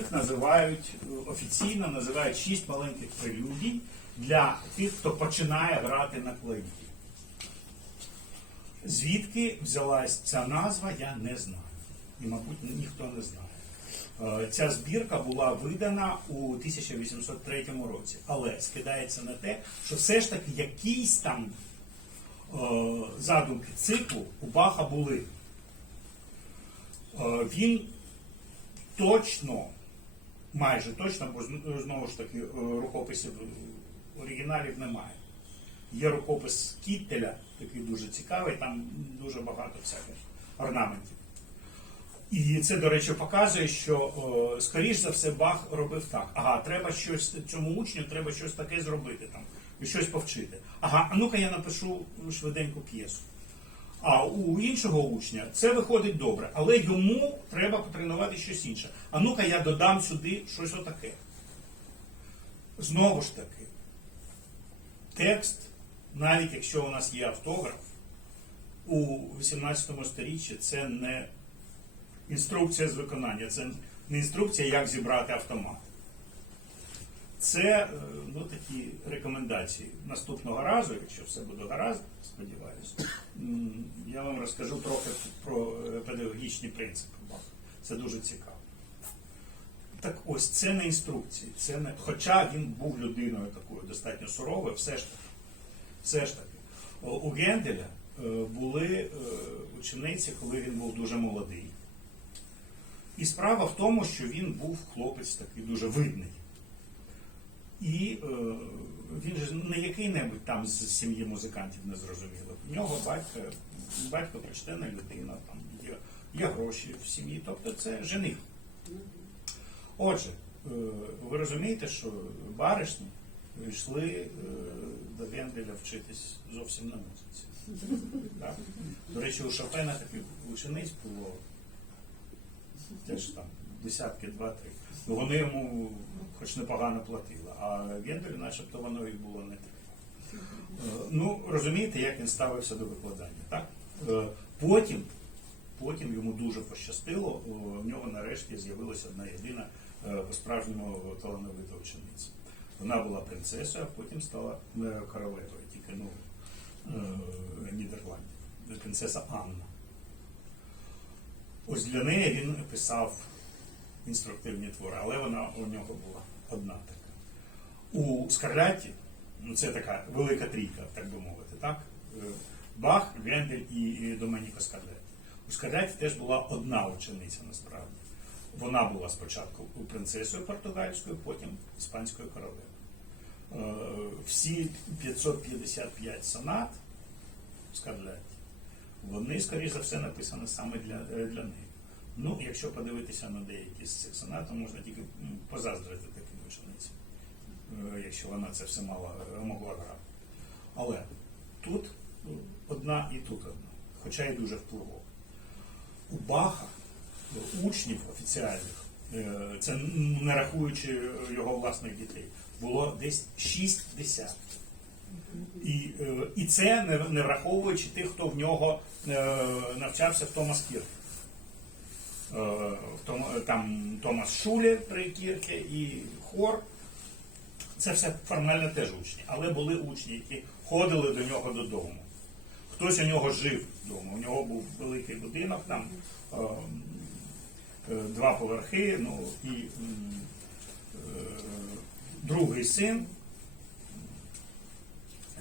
їх називають офіційно називають шість маленьких прелюдій для тих, хто починає грати на клавірі. Звідки взялась ця назва, я не знаю. І, мабуть, ніхто не знає. Е, Ця збірка була видана у 1803 році, але скидається на те, що все ж таки якісь там е, задумки циклу у Баха були. Е, Він точно, майже точно, бо знову ж таки е, рукописів е, оригіналів немає. Є рукопис Кіттеля, такий дуже цікавий, там дуже багато всяких орнаментів. І це, до речі, показує, що о, скоріш за все Бах робив так. Ага, треба щось цьому учню, треба щось таке зробити там, щось повчити. Ага, а ну-ка я напишу швиденьку п'єсу. А у іншого учня це виходить добре, але йому треба потренувати щось інше. А ну-ка я додам сюди щось отаке. Знову ж таки, текст, навіть якщо у нас є автограф, у 18 сторіччі це не інструкція з виконання, це не інструкція, як зібрати автомат. Це е, ну, такі рекомендації. Наступного разу, якщо все буде гаразд, сподіваюся, я вам розкажу трохи про е, педагогічні принципи Це дуже цікаво. Так ось це не інструкції, це не. Хоча він був людиною такою достатньо суровою, все ж таки. Все ж таки. У Генделя е, були учениці, коли він був дуже молодий. І справа в тому, що він був хлопець такий дуже видний. І е, він же не який-небудь там з сім'ї музикантів не зрозуміло. У нього батько, батько почтена людина, там є, є гроші в сім'ї, тобто це жених. Отже, е, ви розумієте, що баришні йшли е, до Генделя вчитись зовсім на музиці. Так? До речі, у Шопена таких учениць було теж там десятки, два-три. Ну, вони йому хоч непогано платили, а Генделю начебто воно і було не треба. Е, Ну, розумієте, як він ставився до викладання, так? Е, Потім, потім йому дуже пощастило, в нього нарешті з'явилася одна єдина е, по-справжньому талановита учениця. Вона була принцесою, а потім стала е, королевою, тільки ну, е, Нідерландів. Принцеса Анна. Ось для неї він писав інструктивні твори, але вона у нього була одна така. У Скарлятті, ну це така велика трійка, так би мовити, так? Е, Бах, Гендель і, Доменіко Скарлятті. У Скарлятті теж була одна учениця насправді. Вона була спочатку принцесою португальською, потім іспанською королевою. Е, Всі 555 сонат Скарлятті вони, скоріш за все, написані саме для, е, для неї. Ну, якщо подивитися на деякі з цих сонат, можна тільки позаздрити таким ученицям, е, якщо вона це все мала, е, могла грати. Але тут е, одна і тут одна, хоча і дуже впливова. У Баха учнів офіціальних, е, це не рахуючи його власних дітей, було десь 6 десятків. І, і це не, враховуючи тих, хто в нього навчався в Томас Кірке. Е, там Томас Шуле при Кірке і хор. Це все формально теж учні, але були учні, які ходили до нього додому. Хтось у нього жив вдома. У нього був великий будинок, там е, е, два поверхи, ну і е, другий син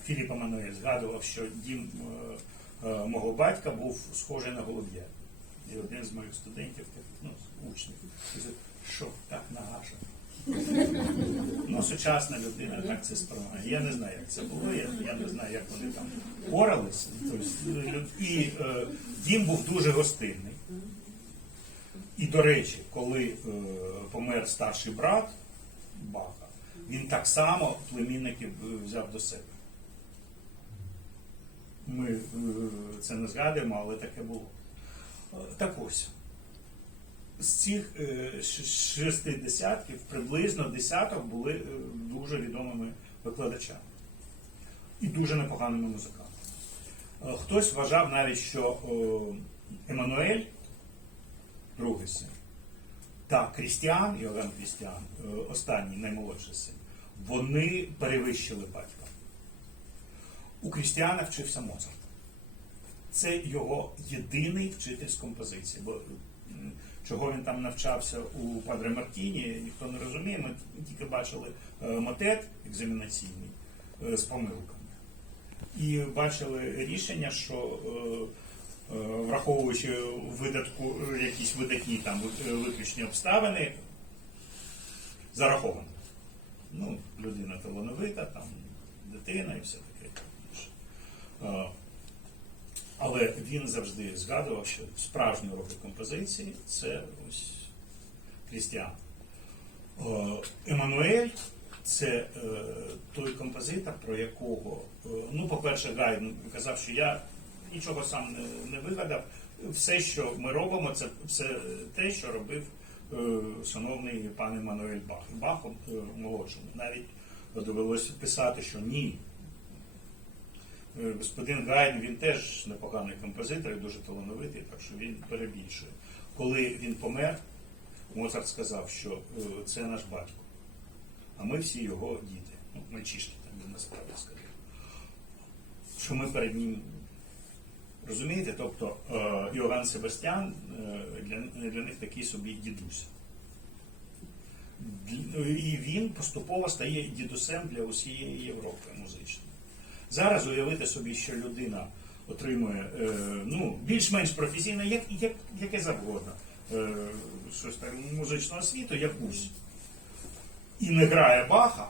Філіп Еммануель згадував, що дім е, е, мого батька був схожий на голуб'я. І один з моїх студентів, ну, учнів, каже, що так нагаша. Ну, сучасна людина так це сприймає. Я не знаю, як це було, я, я не знаю, як вони там поралися. Тобто, і е, дім був дуже гостинний. І, до речі, коли е, помер старший брат Баха, він так само племінників е, взяв до себе. Ми е, це не згадуємо, але таке було. Е, Так ось. З цих е, шести десятків приблизно десяток були е, дуже відомими викладачами і дуже непоганими музикантами. Хтось вважав навіть, що Еммануель, другий син, Так, Крістіан, Йоганн Крістіан, останній наймолодший син, вони перевищили батька. У Крістіана вчився Моцарт. Це його єдиний вчитель з композиції. Бо чого він там навчався у Падре Мартіні, ніхто не розуміє. Ми тільки бачили е, мотет екзаменаційний е, з помилками. І бачили рішення, що е, враховуючи видатку якісь видатні там виключні обставини, зараховано. Ну, людина талановита, там дитина і все таке. Але він завжди згадував, що справжні уроки композиції це ось Крістіан. Еммануель це е, той композитор, про якого, е, ну, по-перше, Гайден казав, що я нічого сам не, не вигадав. Все, що ми робимо, це все те, що робив е, шановний пан Еммануель Бах. Бахом молодшому. Навіть довелося писати, що ні. Е, Господин Гайден, він теж непоганий композитор і дуже талановитий, так що він перебільшує. Коли він помер, Моцарт сказав, що е, це наш батько, а ми всі його діти. Ну, мальчишки, так він насправді сказав. Що ми перед ним. Розумієте? Тобто Іоганн Себастьян е, для, для них такий собі дідусь. І він поступово стає дідусем для усієї Європи музичної. Зараз уявити собі, що людина отримує е, ну, більш-менш професійно, як, як, яке завгодно, е, щось так, музичну освіту, якусь, і не грає Баха,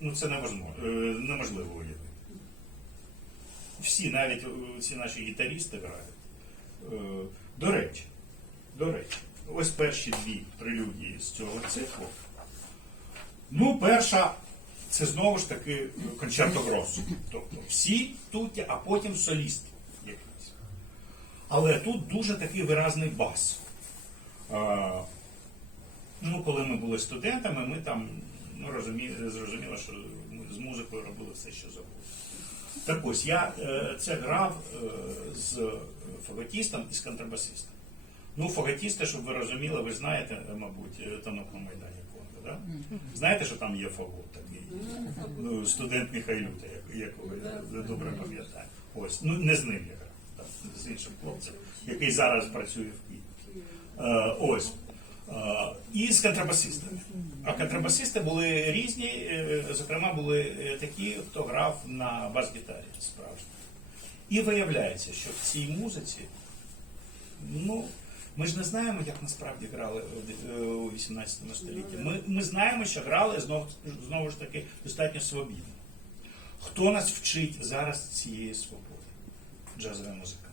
ну це неможливо, е, неможливо уявити. Всі, навіть ці наші гітарісти грають. До речі, до речі, ось перші дві прелюдії з цього циклу. Ну, перша це знову ж таки концерто гросу. Тобто всі тут, а потім соліст якийсь. Але тут дуже такий виразний бас. Ну, коли ми були студентами, ми там ну, розумі, зрозуміло, що ми з музикою робили все, що завгодно. Так ось, я е, це грав е, з фаготістом і з контрабасистом. Ну, фаготісти, щоб ви розуміли, ви знаєте, е, мабуть, е, танок на Майдані да? Знаєте, що там є фагот такий? Ну, студент Михайлюта, як- якого я добре пам'ятаю. Ось, ну не з ним я грав, з іншим хлопцем, який зараз працює в Києві. Е, ось. Е, і з контрабасистами. А контрабасисти були різні, е, зокрема, були такі, хто грав на бас-гітарі справжній. І виявляється, що в цій музиці, ну, ми ж не знаємо, як насправді грали е, у 18 столітті. Ми, ми знаємо, що грали знову, знову ж таки достатньо свобідно. Хто нас вчить зараз цієї свободи? Джазові музиканти.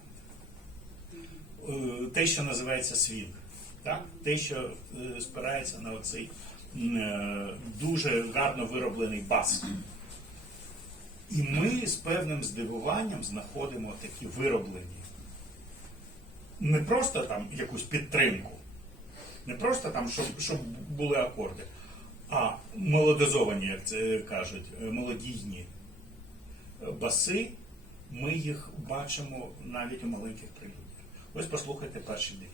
Е, Те, що називається свінг. Те, що е, спирається на оцей е, дуже гарно вироблений бас. І ми з певним здивуванням знаходимо такі вироблені не просто там якусь підтримку, не просто там, щоб, щоб були акорди, а мелодизовані, як це кажуть, молодійні мелодійні е, баси, ми їх бачимо навіть у маленьких прилюдях. Ось послухайте перші дві.